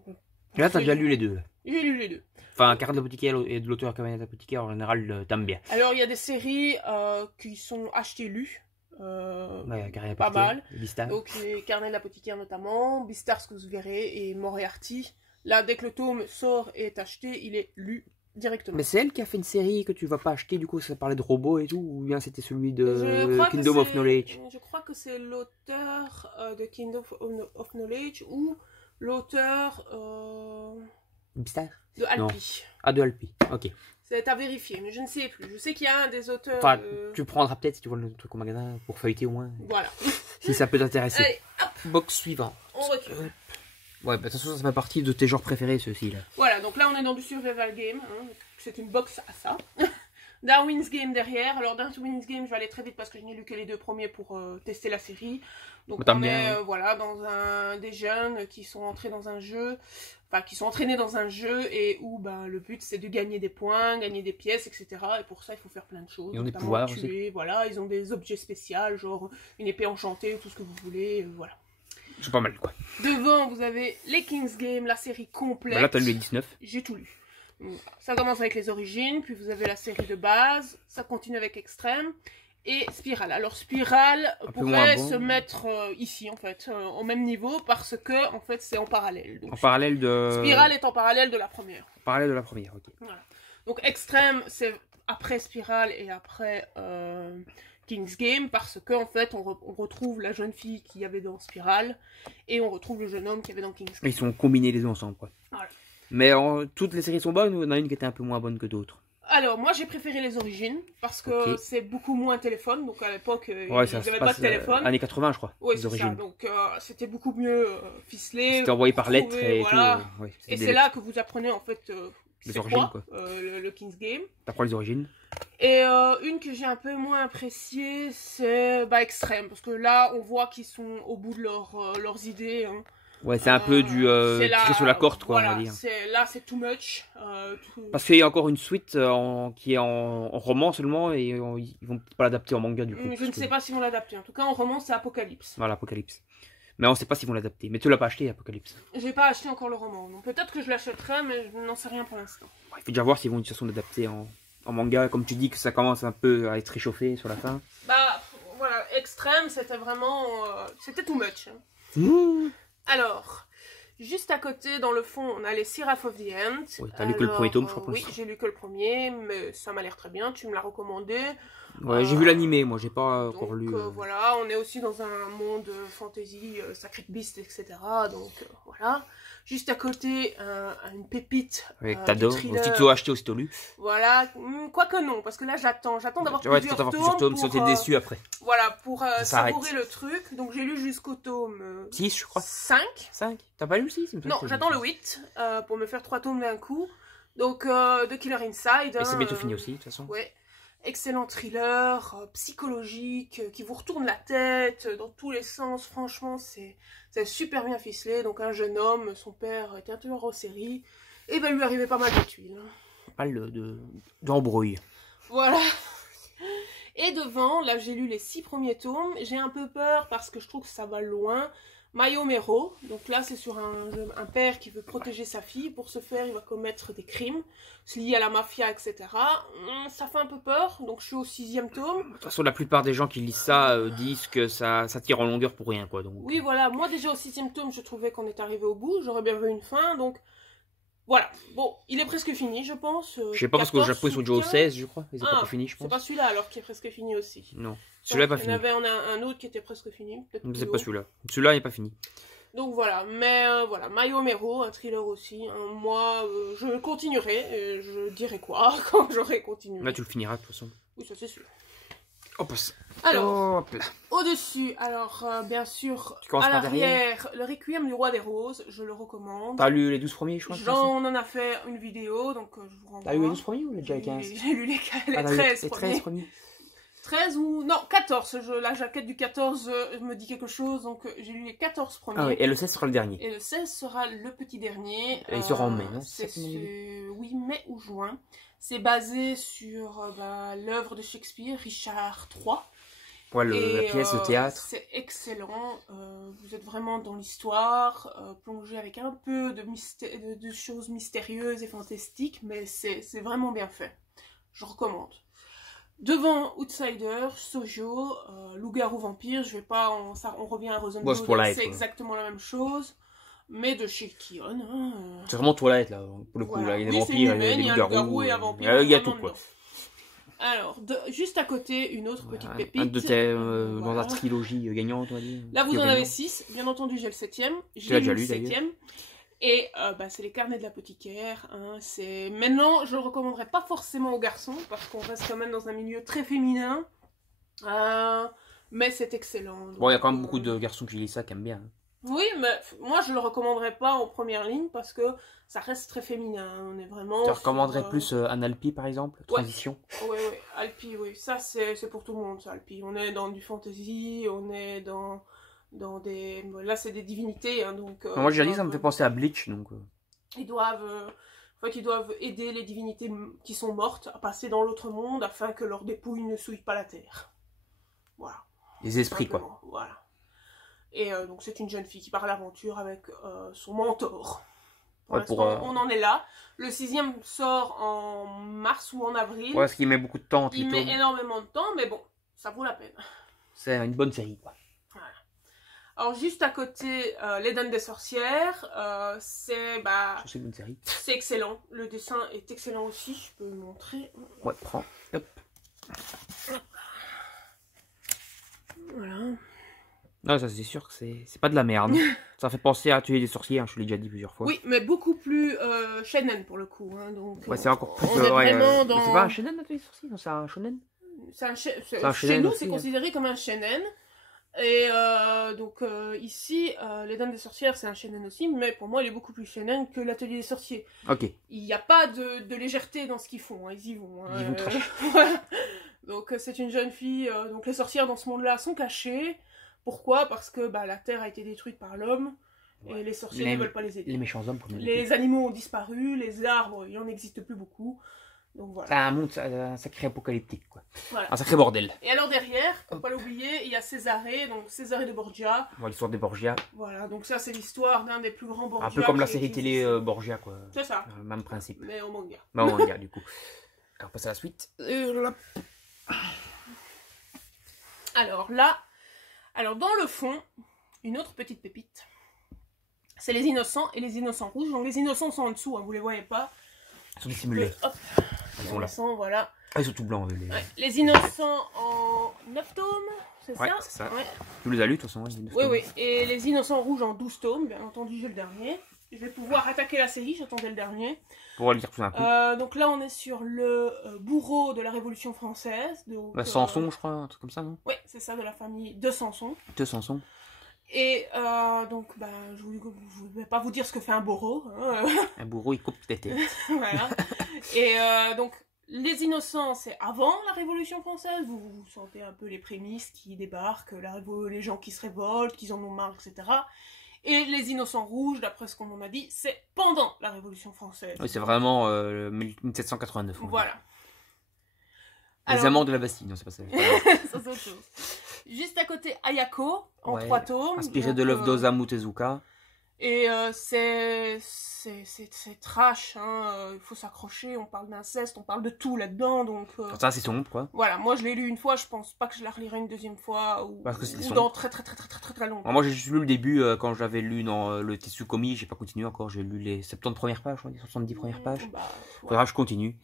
Et là, t'as déjà lu les deux. J'ai lu les deux. Enfin, Carnet de l'apothicaire et de l'auteur Carnet de l'apothicaire, en général, t'aimes bien. Alors, il y a des séries qui sont achetées lues. Ouais, pas mal. Beastars. Donc les Carnets de l'apothicaire notamment, Beastars ce que vous verrez et Moriarty. Là, dès que le tome sort et est acheté, il est lu directement. Mais c'est elle qui a fait une série que tu vas pas acheter, du coup ça parlait de robots et tout, ou bien c'était celui de Kingdom of Knowledge? Je crois que c'est l'auteur de Kingdom of Knowledge ou l'auteur Beastars de Alpi. Ah, de Alpi, ok. C'est à vérifier, mais je ne sais plus. Je sais qu'il y a un des auteurs... Enfin, tu prendras peut-être si tu vois le truc au magasin pour feuilleter au moins. Voilà. Si ça peut t'intéresser. Allez, hop. Box suivant. On recule. Ouais, bah de toute façon ça fait partie de tes genres préférés ceux-ci là. Voilà, donc là on est dans du survival game. Hein. C'est une box à ça. Darwin's Game derrière. Alors Darwin's Game, je vais aller très vite parce que je n'ai lu que les deux premiers pour tester la série. Donc on est voilà, dans des jeunes qui sont entrés dans un jeu, enfin qui sont entraînés dans un jeu et où le but c'est de gagner des points, gagner des pièces, etc. Et pour ça il faut faire plein de choses. Ils ont des pouvoirs tuer, aussi. Voilà, ils ont des objets spéciaux, genre une épée enchantée, tout ce que vous voulez, voilà. C'est pas mal quoi. Devant vous avez les King's Game, la série complète. Bah là t'as lu les 19. J'ai tout lu. Ça commence avec les origines, puis vous avez la série de base, ça continue avec Extrême, et Spirale. Alors Spirale pourrait se mettre ici en fait, au même niveau, parce que en fait c'est en parallèle. Donc, en parallèle de... Spirale est en parallèle de la première. En parallèle de la première, ok. Voilà. Donc Extrême c'est après Spirale et après King's Game, parce que en fait on retrouve la jeune fille qu'il y avait dans Spirale, et on retrouve le jeune homme qu'il y avait dans King's Game. Ils sont combinés les deux ensemble quoi. Voilà. Mais toutes les séries sont bonnes ou il y en a une qui était un peu moins bonne que d'autres? Alors, moi j'ai préféré les origines parce que c'est beaucoup moins téléphone. Donc à l'époque, il n'y avait pas de téléphone. Années 80, je crois. Oui, c'est ça. Donc c'était beaucoup mieux ficelé. C'était envoyé par lettres et voilà. tout. Ouais, et c'est là que vous apprenez en fait les origines, quoi. Le King's Game. T'apprends les origines. Et une que j'ai un peu moins appréciée, c'est Extrême. Parce que là, on voit qu'ils sont au bout de leurs idées. Hein. Ouais, c'est un peu du tiré sur la corde, quoi, voilà, on va dire. Là, c'est too much. Parce qu'il y a encore une suite qui est en roman seulement et ils vont pas l'adapter en manga du coup. Je ne sais pas s'ils vont l'adapter. En tout cas, en roman, c'est Apocalypse. Voilà, Apocalypse. Mais on ne sait pas s'ils vont l'adapter. Mais tu l'as pas acheté, Apocalypse? J'ai pas acheté encore le roman. Peut-être que je l'achèterai, mais je n'en sais rien pour l'instant. Il faut déjà voir s'ils vont de toute façon l'adapter en manga. Comme tu dis que ça commence un peu à être réchauffé sur la fin. Bah, voilà, Extrême, c'était vraiment... c'était too much. Alors... Juste à côté, dans le fond, on a les Seraph of the End. Oui, t'as lu que le premier tome, je crois. Oui, j'ai lu que le premier, mais ça m'a l'air très bien. Tu me l'as recommandé. Ouais, j'ai vu l'animé, moi, j'ai pas encore lu. Voilà, on est aussi dans un monde fantasy, Sacred Beast, etc. Donc voilà. Juste à côté, une pépite. Avec Tado, aussitôt acheté, aussitôt lu. Voilà, quoique non, parce que là j'attends d'avoir plusieurs tomes. Pour, déçu après. Voilà, pour savourer le truc. Donc j'ai lu jusqu'au tome 6, je crois. 5. 5. T'as pas lu le 6? Non, j'attends le 8 pour me faire 3 tomes d'un coup. Donc The Killer Inside. Et c'est bientôt fini aussi, de toute façon. Ouais. Excellent thriller, psychologique, qui vous retourne la tête dans tous les sens. Franchement, c'est super bien ficelé. Donc un jeune homme, son père était un tueur en série. Et ben lui arrivait pas mal de tuiles. Pas d'embrouille. Voilà. Et devant, là j'ai lu les 6 premiers tomes, j'ai un peu peur parce que je trouve que ça va loin. Mayo Mero, donc là c'est sur un père qui veut protéger sa fille, pour ce faire il va commettre des crimes liés à la mafia, etc. Ça fait un peu peur, donc je suis au 6e tome. De toute façon la plupart des gens qui lisent ça disent que ça tire en longueur pour rien, quoi. Donc... Oui voilà, moi déjà au 6e tome je trouvais qu'on est arrivé au bout, j'aurais bien vu une fin, donc... Voilà, bon, il est presque fini, je pense. Je sais pas, parce qu'au Japon, ils sont déjà au 16, je crois. Ils sont pas fini, je pense. C'est pas celui-là, alors, qui est presque fini aussi. Non, celui-là n'est pas fini. Il y en avait un autre qui était presque fini. C'est pas celui-là. Celui-là n'est pas fini. Donc voilà, mais voilà, Mayo Mero, un thriller aussi. Moi, je continuerai, et je dirai quoi quand j'aurai continué. Là, tu le finiras, de toute façon. Oui, ça c'est sûr. Hop, alors, hop là. Au-dessus, alors, bien sûr, à l'arrière, le Requiem du Roi des Roses, je le recommande. T'as lu les 12 premiers, je crois? J'en en a fait une vidéo, donc je vous renvoie. T'as lu les 12 premiers ou déjà les 15? J'ai lu les 13 premiers. 13 ou... Non, 14. La jaquette du 14 me dit quelque chose, donc j'ai lu les 14 premiers. Ah oui, et le 16 sera le dernier. Et le 16 sera le petit dernier. Et il sera en mai, non? C'est oui, mai ou juin. C'est basé sur l'œuvre de Shakespeare, Richard III. Ouais, la pièce de théâtre. C'est excellent. Vous êtes vraiment dans l'histoire, plongé avec un peu de choses mystérieuses et fantastiques, mais c'est vraiment bien fait. Je recommande. Devant Outsider, Sojo, Loup-garou vampire, je vais pas, on revient à Rosenblum, c'est exactement la même chose, mais de chez Kion. Hein. C'est vraiment Twilight là, pour le coup, là, il y a des vampires, il y a des loups-garous, et un vampire, il y a tout quoi. Alors, juste à côté, une autre petite pépite. Un de tes, dans la trilogie gagnante, on va dire. Là, vous en avez 6, bien entendu, j'ai le 7ème, j'ai lu le 7ème. Et c'est les carnets de l'apothicaire. Hein. Maintenant, je le recommanderais pas forcément aux garçons, parce qu'on reste quand même dans un milieu très féminin. Mais c'est excellent. Donc, bon, il y a quand même beaucoup de garçons qui lisent ça, qui aiment bien. Hein. Oui, mais moi, je le recommanderais pas en première ligne, parce que ça reste très féminin. On est vraiment... Tu recommanderais plus Alpi, par exemple? Transition? Oui, Alpi, oui. Ça, c'est pour tout le monde, ça, Alpi. On est dans du fantasy, on est dans des... Là, c'est des divinités, hein, donc... moi, j'ai déjà dit, ça me fait penser à Bleach, donc... Ils doivent aider les divinités qui sont mortes à passer dans l'autre monde, afin que leurs dépouilles ne souillent pas la terre. Voilà. Les esprits, quoi. Voilà. Et donc, c'est une jeune fille qui part à l'aventure avec son mentor. On en est là. Le 6ème sort en mars ou en avril. Ouais, ce qui met beaucoup de temps. Il met énormément de temps, mais bon, ça vaut la peine. C'est une bonne série, quoi. Voilà. Alors, juste à côté, Les Dames des Sorcières, c'est une bonne série. C'est excellent. Le dessin est excellent aussi. Je peux le montrer. Ouais, prends. Hop. Voilà. Non, ça c'est sûr que c'est pas de la merde. Ça fait penser à Tuer des sorciers, hein, je l'ai déjà dit plusieurs fois. Oui, mais beaucoup plus shonen pour le coup. Hein, donc, ouais, c'est encore plus... C'est pas un shonen, Tuer des sorciers? Non, c'est un shonen? Chez nous, c'est considéré comme un shonen. Et donc ici, Les Dames des Sorcières, c'est un shonen aussi, mais pour moi, il est beaucoup plus shonen que l'Atelier des Sorciers. Ok. Il n'y a pas de légèreté dans ce qu'ils font, hein, ils y vont. Ils vont trash. Voilà. Donc c'est une jeune fille, donc les sorcières dans ce monde-là sont cachées. Pourquoi? Parce que la Terre a été détruite par l'homme, et les sorciers ne veulent pas les aider. Les méchants hommes, les animaux ont disparu, les arbres, il n'en existe plus beaucoup. Donc voilà. C'est un monde, un sacré apocalyptique, quoi. Voilà. Un sacré bordel. Et alors derrière, faut pas l'oublier, il y a Césarée, donc Césarée de Borgia. Voilà, l'histoire des Borgia. Voilà, donc ça c'est l'histoire d'un des plus grands Borgia. Un peu comme la série télé Borgia, quoi. C'est ça. Même principe. Mais en manga. Mais en manga, du coup. Alors, on passe à la suite. Alors là, dans le fond, une autre petite pépite. C'est les innocents et les innocents rouges. Donc les innocents sont en dessous, hein, vous les voyez pas. Ils sont dissimulés. Hop. Ils sont là. Voilà. Ah, ils sont tout blancs. Les innocents en 9 tomes, c'est ça? C'est ça. Tu les as lus, de toute façon. Oui. Et les innocents rouges en 12 tomes, bien entendu, j'ai le dernier. Je vais pouvoir attaquer la série, j'attendais le dernier. Pour le lire tout d'un coup. Donc là, on est sur le bourreau de la Révolution française. Samson, je crois, un truc comme ça, non? Oui, c'est ça, de la famille de Samson. De Samson. Et donc, je ne vais pas vous dire ce que fait un bourreau. Hein. Un bourreau, il coupe des têtes. Voilà. Et donc, les innocents, c'est avant la Révolution française. Vous sentez un peu les prémices qui débarquent, les gens qui se révoltent, qui en ont marre, etc. Et les Innocents Rouges, d'après ce qu'on m'en a dit, c'est pendant la Révolution française. Oui, c'est vraiment 1789. Voilà. Les amants de la Bastille, non, c'est pas ça. Ça, c'est autre chose. Juste à côté, Ayako, en 3 tomes. Inspiré de l'œuvre d'Osamu Tezuka. Et c'est trash, hein. Il faut s'accrocher, on parle d'inceste, on parle de tout là-dedans, donc... Ça, c'est sombre, quoi. Voilà, moi je l'ai lu une fois, je pense pas que je la relirai une deuxième fois, ou dans très longtemps. Moi j'ai juste lu le début, quand j'avais lu dans le Tetsukomi, j'ai pas continué encore, j'ai lu les 70 premières pages, les 70 premières pages. Faudra que je continue.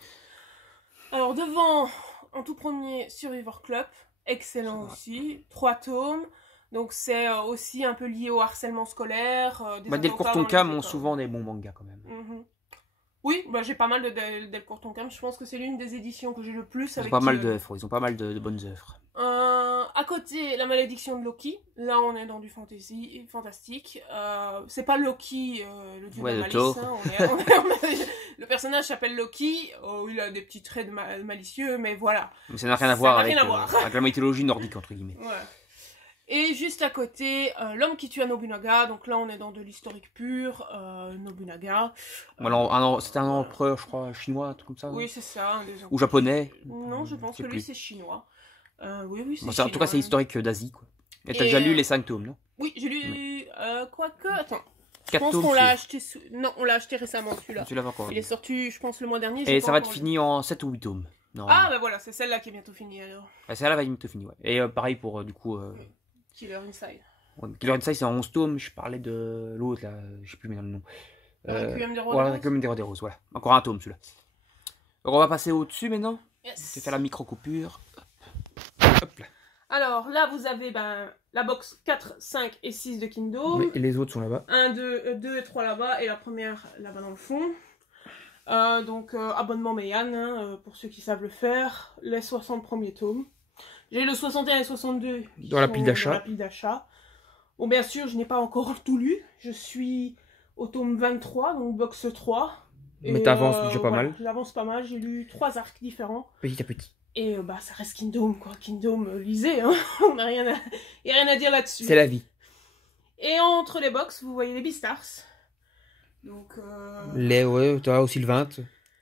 Alors devant, en tout premier, Survivor Club, excellent aussi, 3 tomes. Donc c'est aussi un peu lié au harcèlement scolaire. Delcourt Tonkam ont souvent des bons mangas quand même. Oui, j'ai pas mal de Delcourt Tonkam. Je pense que c'est l'une des éditions que j'ai le plus. Ils ont pas mal d'œuvres, ils ont pas mal de bonnes œuvres. À côté, La Malédiction de Loki. Là, on est dans du fantastique. C'est pas Loki, le dieu de la malice. Hein. Le personnage s'appelle Loki. Oh, il a des petits traits de malicieux, mais voilà. Mais ça n'a rien à voir avec la mythologie nordique, entre guillemets. Ouais. Et juste à côté, L'homme qui tue à Nobunaga. Donc là, on est dans de l'historique pur. Nobunaga. C'était un empereur, je crois, chinois, tout comme ça. Oui, c'est ça. Ou japonais. Non, je pense que lui, c'est chinois. Oui, c'est chinois. En tout cas, c'est historique d'Asie, quoi. Et t'as déjà lu les 5 tomes, non? Oui, j'ai lu... Quoique... Attends. 4 je pense qu'on l'a acheté... Non, on l'a acheté récemment, celui-là. Tu l'as encore. Il est sorti, je pense, le mois dernier. Et ça va être fini en 7 ou 8 tomes. Ah, bah voilà, c'est celle-là qui est bientôt finie, alors. Celle-là va être bientôt finie, ouais. Et pareil pour, du coup... Killer Inside. Ouais, Killer Inside, c'est en 11 tomes. Je parlais de l'autre, là. Je sais plus maintenant le nom. Requiem des Rois des Roses. Requiem des Roses, voilà. Encore un tome, celui-là. Donc, on va passer au-dessus, maintenant. Yes. Je vais faire la micro-coupure. Hop là. Alors, là, vous avez la box 4, 5 et 6 de Kingdom. Et les autres sont là-bas. 1, 2 et 3 là-bas. Et la première, là-bas dans le fond. Donc, abonnement Meian, hein, pour ceux qui savent le faire. Les 60 premiers tomes. J'ai le 61 et 62 dans la pile d'achat. Bon, bien sûr, je n'ai pas encore tout lu. Je suis au tome 23, donc box 3. Mais t'avances déjà pas mal. J'avance pas mal. J'ai lu 3 arcs différents. Petit à petit. Et ça reste Kingdom, quoi. Kingdom, lisez, hein. On n'a rien à dire là-dessus. C'est la vie. Et entre les box, vous voyez les Beastars. Donc, t'as aussi le 20.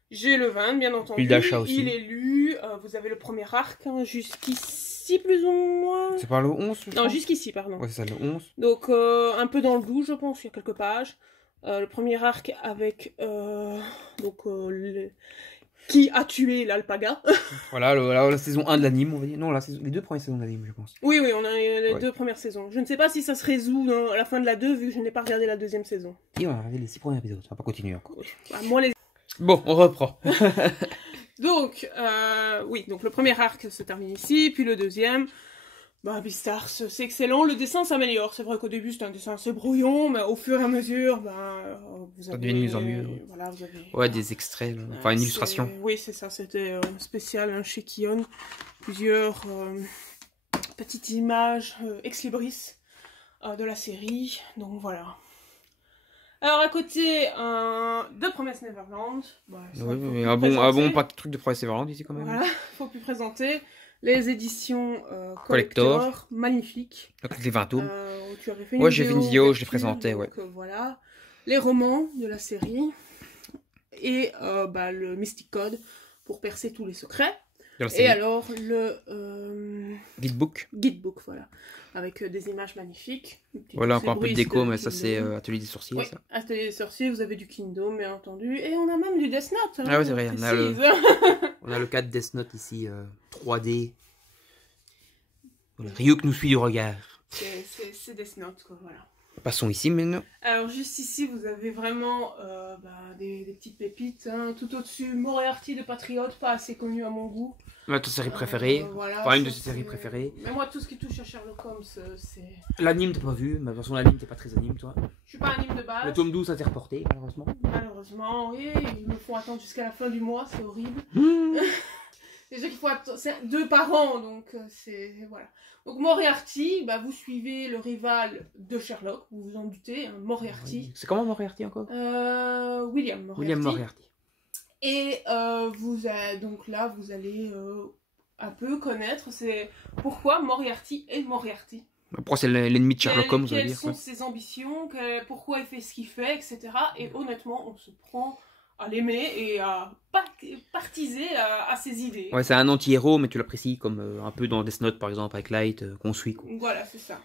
J'ai le 20, bien entendu. D'achat aussi. Il est lu. Vous avez le premier arc, hein, jusqu'ici, plus ou moins. C'est par le 11, je Non, jusqu'ici, pardon. Ouais, c'est ça, le 11. Donc, un peu dans le doux, je pense. Il y a quelques pages. Le premier arc avec... qui a tué l'alpaga. Voilà, la saison 1 de l'anime, on va dire. Non, les 2 premières saisons de l'anime, je pense. Oui, on a les 2 premières saisons. Je ne sais pas si ça se résout à la fin de la 2, vu que je n'ai pas regardé la 2e saison. Si, on a regardé les 6 premiers épisodes. On va pas continuer encore. Moi, Bon, on reprend. Donc, donc le premier arc se termine ici, puis le deuxième. Beastars, c'est excellent. Le dessin s'améliore. C'est vrai qu'au début, c'était un dessin assez brouillon, mais au fur et à mesure, vous avez... Ça devient de mieux en mieux. Voilà, vous avez... Ouais, des extraits, enfin une illustration. Oui, c'est ça. C'était spécial chez Kion. Plusieurs petites images ex-libris de la série. Donc, voilà. Alors, à côté de Promise Neverland. Un bon pas de truc de Promise Neverland ici, quand même. Voilà, faut plus présenter. Les éditions collector, magnifiques. Donc les 20 tomes. Tu avais fait une j'ai fait une vidéo, je les présentais, donc, voilà. Les romans de la série. Et le Mystic Code pour percer tous les secrets. Et alors le guidebook, voilà. Avec des images magnifiques. Voilà, encore un peu de déco, mais ça c'est Atelier des Sorciers. Oui, ça. Atelier des Sorciers, vous avez du Kingdom, bien entendu. Et on a même du Death Note. Hein, ah oui, c'est vrai, on a le 4 Death Note ici, 3D. Voilà. Ryuk nous suit du regard. C'est Death Note, quoi, voilà. Passons ici maintenant. Alors juste ici vous avez vraiment des petites pépites, hein. Tout au-dessus Moriarty de Patriote, pas assez connu à mon goût. Ma série préférée, voilà, enfin une de ses séries préférées. Mais moi tout ce qui touche à Sherlock Holmes c'est... L'anime t'as pas vu, mais de toute façon l'anime t'es pas très anime toi. Je suis pas anime de base. Le tome 12 a été reporté malheureusement. Malheureusement, oui, ils me font attendre jusqu'à la fin du mois, c'est horrible. Déjà qu'il faut attendre, c'est 2 par an, donc c'est... voilà. Donc Moriarty, vous suivez le rival de Sherlock, vous vous en doutez, hein, Moriarty. Oui. C'est comment Moriarty encore William Moriarty. William Moriarty. Et donc là, vous allez un peu connaître, c'est pourquoi Moriarty est Moriarty. Après, c'est l'ennemi de Sherlock Holmes, on va dire. Quelles sont ses ambitions, pourquoi il fait ce qu'il fait, etc. Et honnêtement, on se prend à l'aimer et à partiser à ses idées. Ouais, c'est un anti-héros, mais tu l'apprécies comme un peu dans Death Note, par exemple, avec Light, qu'on suit. Quoi. Voilà, c'est ça.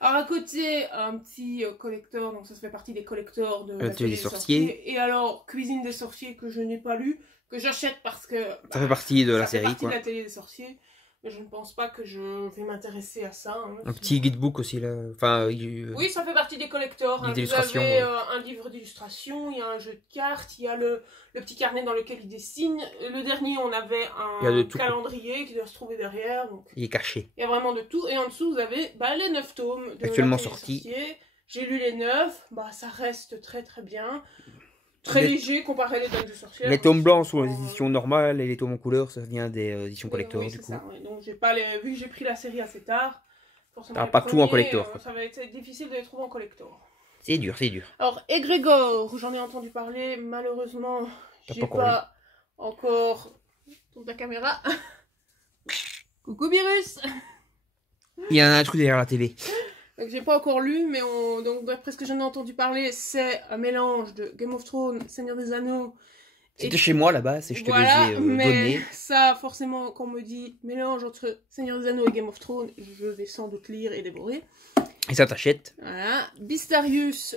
Alors à côté, un petit collector, donc ça fait partie des collectors de l'atelier des sorciers. Et alors, Cuisine des sorciers, que je n'ai pas lu, que j'achète parce que... Ça fait partie de la série, ça fait partie quoi. de l'atelier des sorciers. Mais je ne pense pas que je vais m'intéresser à ça. Hein, un petit guidebook aussi, là. Enfin, oui, ça fait partie des collectors. Hein. Vous avez un livre d'illustration, il y a un jeu de cartes, il y a le petit carnet dans lequel il dessine. Le dernier, on avait un calendrier qui doit se trouver derrière. Donc il est caché. Il y a vraiment de tout. Et en dessous, vous avez les 9 tomes de actuellement sortis. J'ai lu les 9. Ça reste très très bien. Très léger comparé les tomes de sorcières. Les tomes blancs sont les éditions normales et les tomes en couleur, ça vient des éditions collector. Oui, du coup. Ça, oui. Donc, vu que j'ai pris la série assez tard, forcément. Pas tout en collector. Ça va être difficile de les trouver en collector. C'est dur, c'est dur. Alors, Egrégor, j'en ai entendu parler. Malheureusement, j'ai pas encore. Tourne ta caméra. Coucou, Virus. Il y a un truc derrière la télé. Donc j'ai pas encore lu, mais donc d'après ce que j'en ai entendu parler, c'est un mélange de Game of Thrones, Seigneur des Anneaux. C'était chez moi là-bas, je te les ai donnés. Ça, forcément, quand on me dit mélange entre Seigneur des Anneaux et Game of Thrones, je vais sans doute lire et dévorer. Et ça t'achète. Voilà. Bistarius,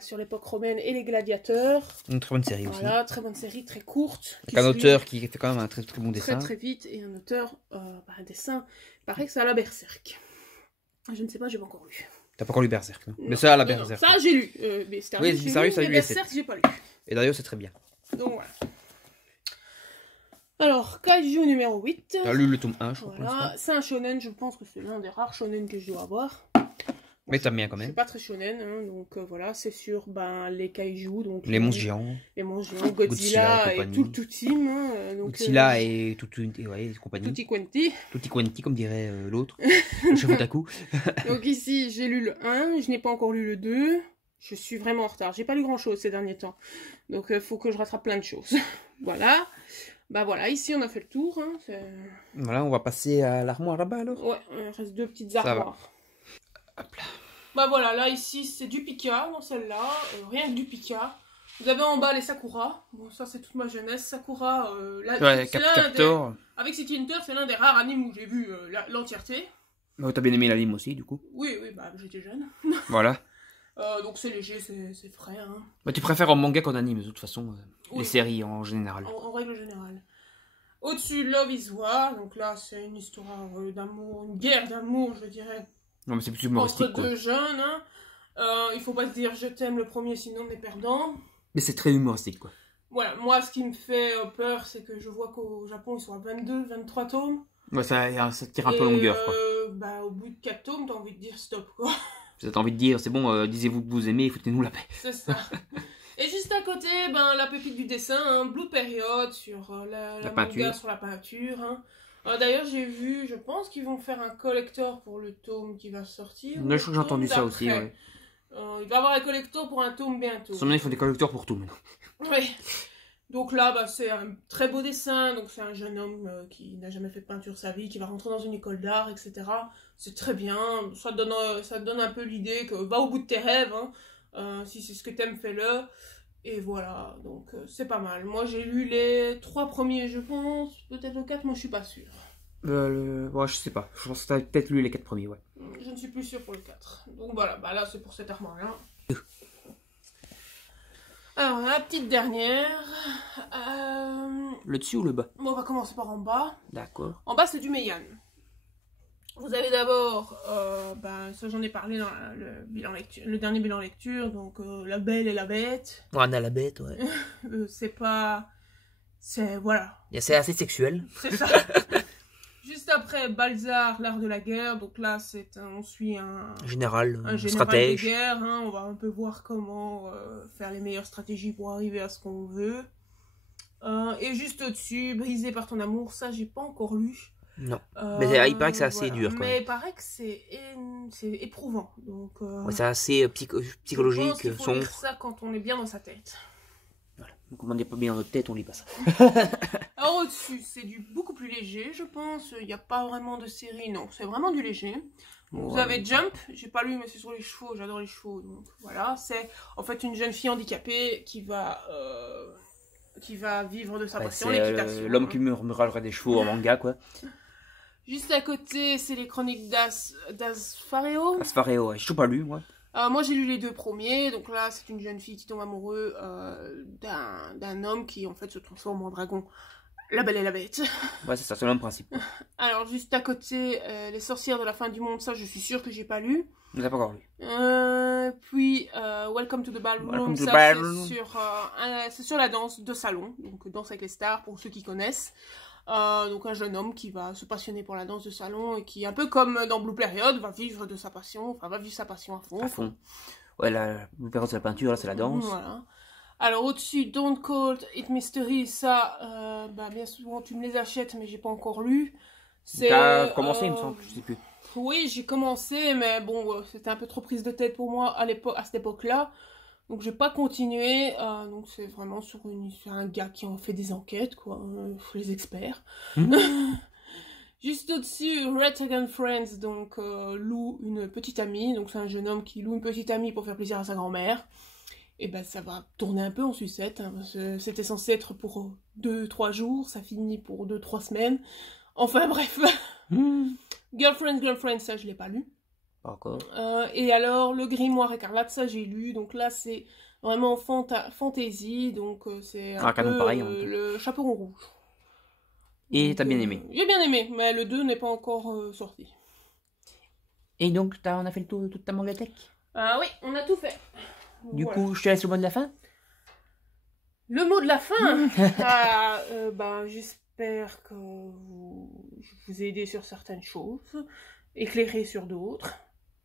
sur l'époque romaine et les gladiateurs. Une très bonne série aussi. Voilà, très bonne série, très courte. Avec un auteur qui fait quand même un très très bon dessin. Très très vite, et un auteur, un dessin, pareil que ça à la Berserk. Je ne sais pas, j'ai pas encore lu. T'as pas encore lu Berserk, non? Mais ça, la Berserk. Ça, j'ai lu. Oui, Bistarius, ça a lu. Berserk, j'ai pas lu. Et d'ailleurs, c'est très bien. Donc voilà. Alors, Kaiju numéro 8. T'as lu le tome 1, je crois. Voilà, c'est un shonen, je pense que c'est l'un des rares shonen que je dois avoir. Mais t'aimes bien quand même. C'est pas très shonen, hein, donc voilà, c'est sur les kaiju. Donc, les monstres géants. Les monstres géants, Godzilla et tout team. Hein, Godzilla et compagnie. Tutti quanti. Tutti quanti, comme dirait l'autre. Le chef Otaku. Donc ici, j'ai lu le 1, je n'ai pas encore lu le 2. Je suis vraiment en retard. J'ai pas lu grand chose ces derniers temps. Donc il faut que je rattrape plein de choses. Voilà. Voilà, ici on a fait le tour. Hein, voilà, on va passer à l'armoire là-bas alors. Ouais, il reste 2 petites armoires. Hop là. Voilà, là ici c'est du Pika dans celle-là. Rien que du Pika. Vous avez en bas les Sakura. Bon, ça c'est toute ma jeunesse. Sakura, Captor. Avec City Hunter, c'est l'un des rares animes où j'ai vu l'entièreté. T'as bien aimé l'anime aussi, du coup? Oui, j'étais jeune. Voilà. Donc c'est léger, c'est frais. Hein. Tu préfères en manga qu'en anime, de toute façon, les séries en général. En règle générale. Au-dessus, Love is War. Donc là, c'est une histoire d'amour, une guerre d'amour, je dirais. Non, mais c'est plus humoristique. Entre deux jeunes. Hein. Il faut pas se dire je t'aime le premier, sinon on est perdant. Mais c'est très humoristique, quoi. Voilà, moi, ce qui me fait peur, c'est que je vois qu'au Japon, ils sont à 22, 23 tomes. Ouais, ça tire un peu longueur, quoi. Au bout de 4 tomes, t'as envie de dire stop, quoi. Vous avez envie de dire, c'est bon, disez-vous que vous aimez, foutez-nous la paix. C'est ça. Et juste à côté, la pépite du dessin, hein, Blue Period sur la peinture. Sur la peinture. Hein. D'ailleurs, j'ai vu, je pense qu'ils vont faire un collector pour le tome qui va sortir. Je crois que j'ai entendu ça aussi, ouais. Il va y avoir un collector pour un tome bientôt. Ils font des collecteurs pour tout maintenant. Oui. Donc là, c'est un très beau dessin. Donc c'est un jeune homme qui n'a jamais fait de peinture sa vie, qui va rentrer dans une école d'art, etc. C'est très bien. Ça te donne un peu l'idée que va au bout de tes rêves. Hein. Si c'est ce que t'aimes, fais-le. Et voilà, donc c'est pas mal. Moi, j'ai lu les 3 premiers, je pense. Peut-être le 4, moi, je suis pas sûre. Je sais pas. Je pense que t'as peut-être lu les 4 premiers, ouais. Je ne suis plus sûre pour le 4. Donc voilà, là, c'est pour cette armoire-là. Alors, la petite dernière. Le dessus ou le bas? On va commencer par en bas. D'accord. En bas, c'est du Meian. Vous avez d'abord, ça j'en ai parlé dans le dernier bilan lecture, donc La Belle et la Bête. On a la bête, ouais. Voilà. C'est assez sexuel. C'est ça. Juste après, Balzar, l'art de la guerre. Donc là, on suit un général stratège. De guerre. Hein. On va un peu voir comment faire les meilleures stratégies pour arriver à ce qu'on veut. Et juste au-dessus, Brisé par ton amour. Ça, j'ai pas encore lu. Non. Mais il paraît que c'est assez dur, quand même. Mais il paraît que c'est éprouvant. Donc, c'est assez psychologique, il faut lire ça quand on est bien dans sa tête. Voilà. Donc, quand on n'est pas bien dans notre tête, on lit pas ça. Alors au-dessus, c'est beaucoup plus léger, je pense. Il n'y a pas vraiment de série, non. C'est vraiment du léger. Vous avez Jump, j'ai pas lu mais c'est sur les chevaux, j'adore les chevaux, donc voilà, c'est en fait une jeune fille handicapée qui va vivre de sa passion, l'équitation. L'homme qui murmurerait des chevaux en manga, quoi. Juste à côté, c'est les chroniques d'Asfareo. Asfareo, ouais, je n'ai pas lu, moi. Moi j'ai lu les 2 premiers, donc là c'est une jeune fille qui tombe amoureuse d'un homme qui en fait se transforme en dragon. La Belle et la Bête. Ouais, c'est ça, c'est le même principe. Alors juste à côté, les sorcières de la fin du monde, ça je suis sûre que j'ai pas lu. Je l'ai pas encore lu. Puis Welcome to the Ballroom, ça c'est sur la danse de salon, donc danse avec les stars pour ceux qui connaissent. Donc un jeune homme qui va se passionner pour la danse de salon et qui, un peu comme dans Blue Period, va vivre sa passion à fond. À fond. Ouais, la Blue Period c'est la peinture, là c'est la danse. Voilà. Alors au-dessus, Don't Call It Mystery, ça, bien souvent tu me les achètes mais j'ai pas encore lu. T'as commencé, il me semble, je sais plus. Oui, j'ai commencé, mais bon, c'était un peu trop prise de tête pour moi à cette époque-là. Donc j'ai pas continué, donc c'est vraiment sur un gars qui en fait des enquêtes, quoi, les experts. Juste au-dessus, Red Again Friends, donc loue une petite amie, donc c'est un jeune homme qui loue une petite amie pour faire plaisir à sa grand-mère. Et ben ça va tourner un peu en sucette, hein, parce que c'était censé être pour 2-3 jours, ça finit pour 2-3 semaines. Enfin bref. Girlfriend, ça je l'ai pas lu. Encore. Et alors, le Grimoire écarlate, ça j'ai lu. Donc là, c'est vraiment fantasy. Donc c'est un peu pareil, le Chaperon rouge. Et t'as bien aimé? J'ai bien aimé, mais le 2 n'est pas encore sorti. Et donc, on a fait le tour de toute ta mangathèque? Oui, on a tout fait. Du coup, je te laisse le mot de la fin? Le mot de la fin j'espère que je vous ai aidé sur certaines choses, éclairé sur d'autres,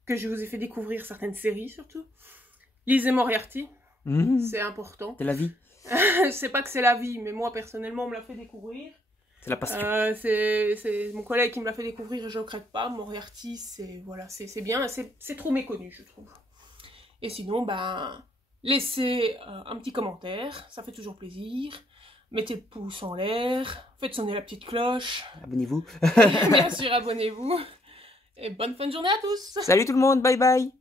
que je vous ai fait découvrir certaines séries surtout. Lisez Moriarty, c'est important. C'est la vie. C'est pas que c'est la vie, mais moi personnellement on me l'a fait découvrir. C'est la passion. C'est mon collègue qui me l'a fait découvrir et je ne regrette pas. Moriarty, c'est bien, c'est trop méconnu je trouve. Et sinon, laissez un petit commentaire, ça fait toujours plaisir. Mettez le pouce en l'air, faites sonner la petite cloche. Abonnez-vous. Bien sûr, abonnez-vous. Et bonne fin de journée à tous. Salut tout le monde, bye bye.